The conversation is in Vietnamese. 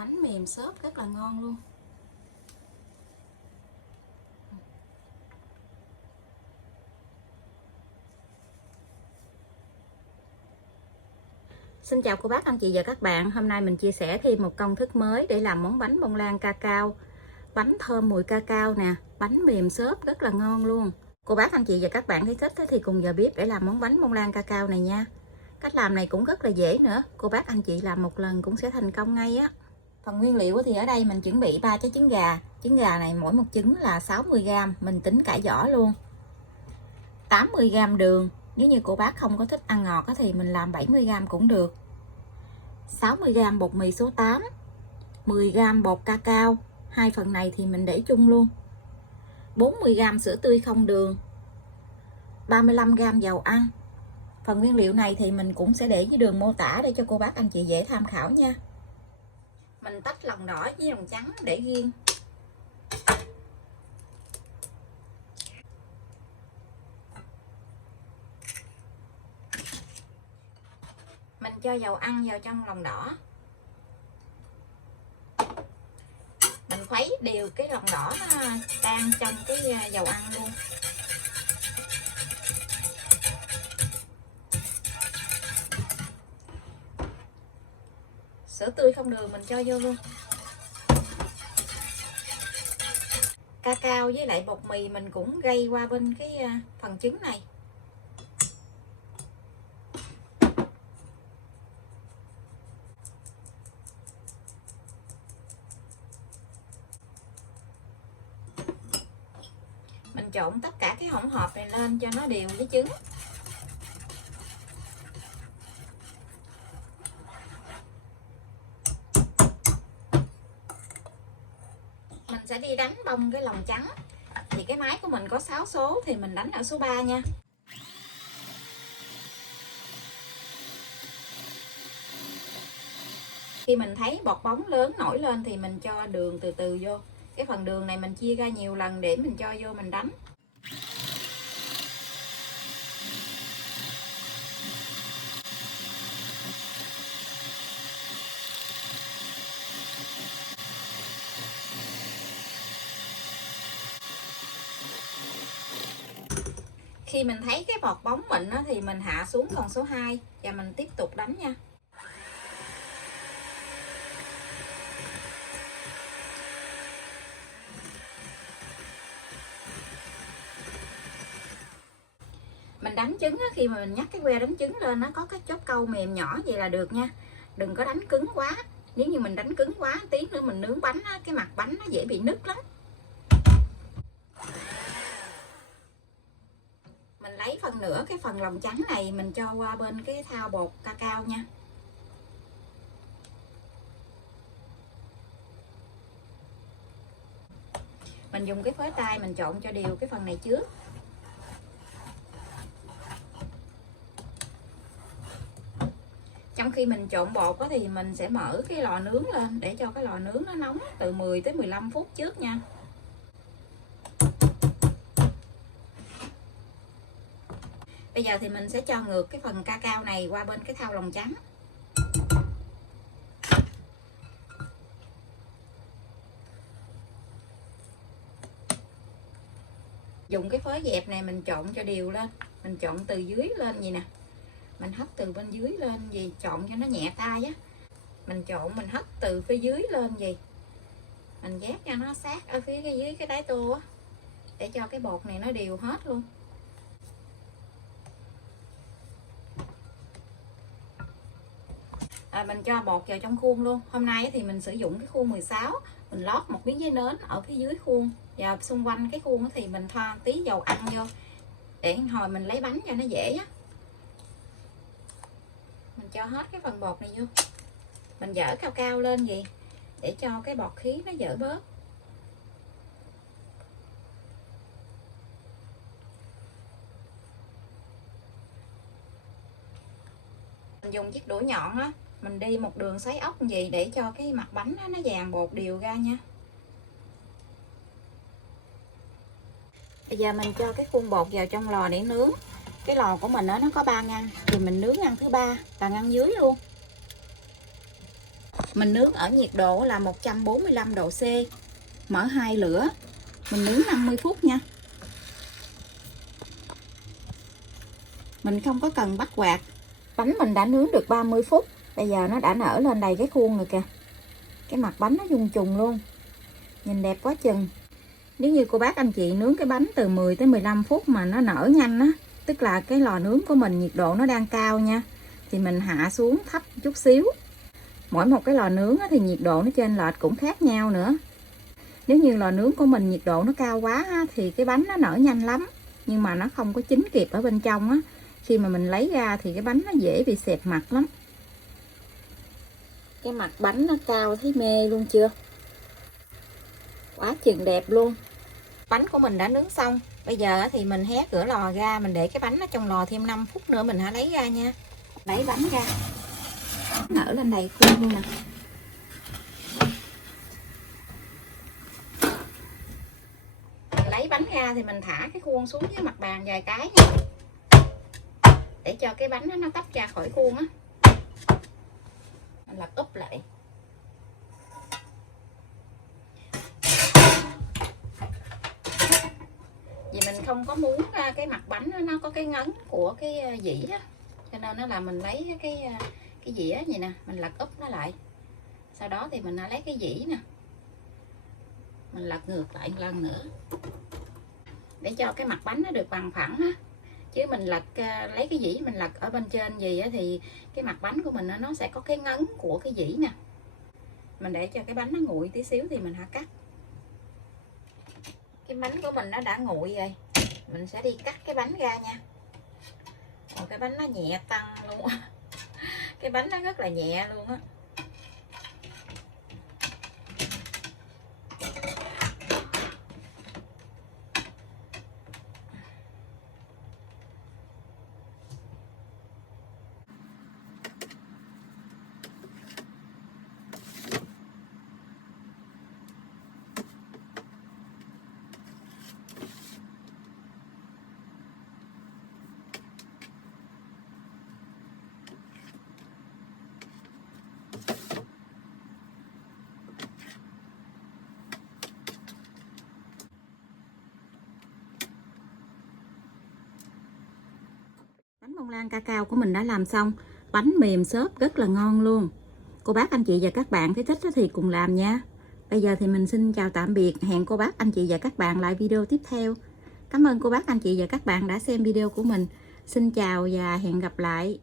Bánh mềm xốp rất là ngon luôn. Xin chào cô bác, anh chị và các bạn. Hôm nay mình chia sẻ thêm một công thức mới để làm món bánh bông lan cacao. Bánh thơm mùi cacao nè, bánh mềm xốp rất là ngon luôn. Cô bác, anh chị và các bạn thấy thích thì cùng vào bếp để làm món bánh bông lan cacao này nha. Cách làm này cũng rất là dễ nữa. Cô bác, anh chị làm một lần cũng sẽ thành công ngay á. Phần nguyên liệu thì ở đây mình chuẩn bị 3 trái trứng gà. Trứng gà này mỗi một trứng là 60g, mình tính cả vỏ luôn. 80g đường, nếu như cô bác không có thích ăn ngọt thì mình làm 70g cũng được. 60g bột mì số 8, 10g bột cacao, hai phần này thì mình để chung luôn. 40g sữa tươi không đường, 35g dầu ăn. Phần nguyên liệu này thì mình cũng sẽ để dưới đường mô tả để cho cô bác anh chị dễ tham khảo nha. Mình tách lòng đỏ với lòng trắng để riêng. Mình cho dầu ăn vào trong lòng đỏ. Mình khuấy đều cái lòng đỏ nó tan trong cái dầu ăn luôn. Sữa tươi không đường mình cho vô luôn. Cacao với lại bột mì mình cũng gây qua bên cái phần trứng này. Mình trộn tất cả cái hỗn hợp này lên cho nó đều với trứng. Mình sẽ đi đánh bông cái lòng trắng. Thì cái máy của mình có 6 số thì mình đánh ở số 3 nha. Khi mình thấy bọt bóng lớn nổi lên thì mình cho đường từ từ vô. Cái phần đường này mình chia ra nhiều lần để mình cho vô mình đánh. Khi mình thấy cái bọt bóng mịn thì mình hạ xuống còn số 2 và mình tiếp tục đánh nha. Mình đánh trứng khi mà mình nhắc cái que đánh trứng lên nó có cái chốt câu mềm nhỏ vậy là được nha. Đừng có đánh cứng quá. Nếu như mình đánh cứng quá tí nữa mình nướng bánh cái mặt bánh nó dễ bị nứt lắm. Mình lấy phần nửa cái phần lòng trắng này mình cho qua bên cái thao bột cacao nha. Mình dùng cái phới tay mình trộn cho đều cái phần này trước. Trong khi mình trộn bột thì mình sẽ mở cái lò nướng lên để cho cái lò nướng nó nóng từ 10 tới 15 phút trước nha. Bây giờ thì mình sẽ cho ngược cái phần cacao này qua bên cái thau lòng trắng. Dùng cái phới dẹp này mình trộn cho đều lên. Mình trộn từ dưới lên gì nè. Mình hất từ bên dưới lên gì, trộn cho nó nhẹ tay á. Mình trộn mình hất từ phía dưới lên gì. Mình ghép cho nó sát ở phía dưới cái đáy tô á. Để cho cái bột này nó đều hết luôn. Mình cho bột vào trong khuôn luôn. Hôm nay thì mình sử dụng cái khuôn 16. Mình lót một miếng giấy nến ở phía dưới khuôn. Và xung quanh cái khuôn thì mình thoa tí dầu ăn vô. Để hồi mình lấy bánh cho nó dễ á. Mình cho hết cái phần bột này vô. Mình dở cao cao lên gì. Để cho cái bọt khí nó dở bớt. Mình dùng chiếc đũa nhọn á. Mình đi một đường xoáy ốc gì để cho cái mặt bánh nó dàn bột đều ra nha. Bây giờ mình cho cái khuôn bột vào trong lò để nướng. Cái lò của mình nó có 3 ngăn thì mình nướng ngăn thứ 3 là ngăn dưới luôn. Mình nướng ở nhiệt độ là 145 độ C. Mở 2 lửa. Mình nướng 50 phút nha. Mình không có cần bắt quạt. Bánh mình đã nướng được 30 phút. Bây giờ nó đã nở lên đầy cái khuôn rồi kìa. Cái mặt bánh nó dung trùng luôn. Nhìn đẹp quá chừng. Nếu như cô bác anh chị nướng cái bánh từ 10 tới 15 phút mà nó nở nhanh á, tức là cái lò nướng của mình nhiệt độ nó đang cao nha, thì mình hạ xuống thấp chút xíu. Mỗi một cái lò nướng á, thì nhiệt độ nó chênh lệch cũng khác nhau nữa. Nếu như lò nướng của mình nhiệt độ nó cao quá á, thì cái bánh nó nở nhanh lắm, nhưng mà nó không có chín kịp ở bên trong á. Khi mà mình lấy ra thì cái bánh nó dễ bị xẹp mặt lắm. Cái mặt bánh nó cao thấy mê luôn chưa? Quá chừng đẹp luôn. Bánh của mình đã nướng xong. Bây giờ thì mình hé cửa lò ra, mình để cái bánh ở trong lò thêm 5 phút nữa mình hãy lấy ra nha. Lấy bánh ra. Nở lên đầy khuôn luôn nè. Lấy bánh ra thì mình thả cái khuôn xuống với mặt bàn vài cái nha. Để cho cái bánh nó tách ra khỏi khuôn á. Mình lật úp lại. Vì mình không có muốn cái mặt bánh nó có cái ngấn của cái dĩ á, cho nên nó là mình lấy cái dĩa vậy nè, mình lật úp nó lại. Sau đó thì mình lấy cái dĩ nè, mình lật ngược lại một lần nữa để cho cái mặt bánh nó được bằng phẳng á. Chứ mình lật lấy cái dĩ mình lật ở bên trên gì á thì cái mặt bánh của mình nó sẽ có cái ngấn của cái dĩ nè. Mình để cho cái bánh nó nguội tí xíu thì mình hãy cắt. Cái bánh của mình nó đã nguội rồi, mình sẽ đi cắt cái bánh ra nha. Còn cái bánh nó nhẹ tăng luôn á. Cái bánh nó rất là nhẹ luôn á. Bánh bông lan cacao của mình đã làm xong. Bánh mềm xốp rất là ngon luôn. Cô bác anh chị và các bạn thấy thích thì cùng làm nha. Bây giờ thì mình xin chào tạm biệt. Hẹn cô bác anh chị và các bạn lại video tiếp theo. Cảm ơn cô bác anh chị và các bạn đã xem video của mình. Xin chào và hẹn gặp lại.